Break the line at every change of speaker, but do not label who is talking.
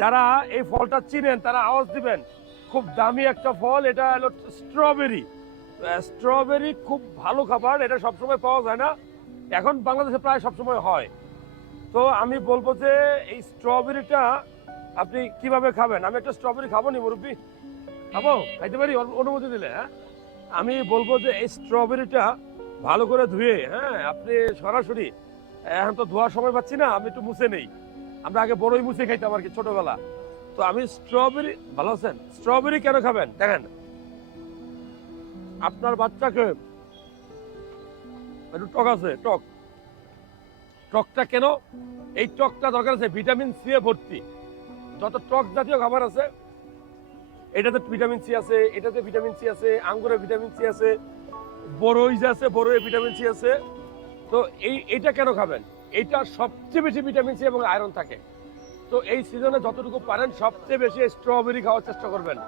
যারা এই ফলটা চিনেন, তারা আওয়াজ দিবেন, খুব দামি একটা ফল, এটা হলো স্ট্রবেরি স্ট্রবেরি খুব ভালো খাবার, এটা সবসময় পাওয়া যায় না। এখন বাংলাদেশে প্রায় সবসময় হয়। তো আমি বলব যে, এই স্ট্রবেরিটা আপনি কীভাবে খাবেন? আমি একটা স্ট্রবেরি খাব নি মুরব্বী। খাব? খাইতে পারি? অনুমতি দিলে হ্যাঁ? আমি বলব যে, এই স্ট্রবেরিটা ভালো করে ধুয়ে হ্যাঁ আপনি সরাসরি, এখন তো ধোয়ার সময় পাচ্ছি না, আমি একটু মুছে নেই। আমরা আগে বড়ই মুছে খাইতাম আর কি ছোটবেলা। তো আমি স্ট্রবেরি ভালো আছেন? স্ট্রবেরি কেন খাবেন? দেখেন। আপনার বাচ্চাকে একটু টক আছে, টক। টকটা কেন? এই টকটা দরকার আছে ভিটামিন সি এ ভর্তি। যত টক জাতীয় খাবার আছে, এটাতে ভিটামিন সি আছে, এটাতে ভিটামিন সি আছে, আঙ্গুরে ভিটামিন সি আছে বড়ই যে আছে বড়ই ভিটামিন সি আছে। তো এই, এটা কেন খাবেন? এটা সবচেয়ে বেশি ভিটামিন সি এবং আয়রন থাকে। তো এই সিজনে যতটুকু পারেন, সবচেয়ে বেশি স্ট্রবেরি খাওয়ার চেষ্টা করবেন।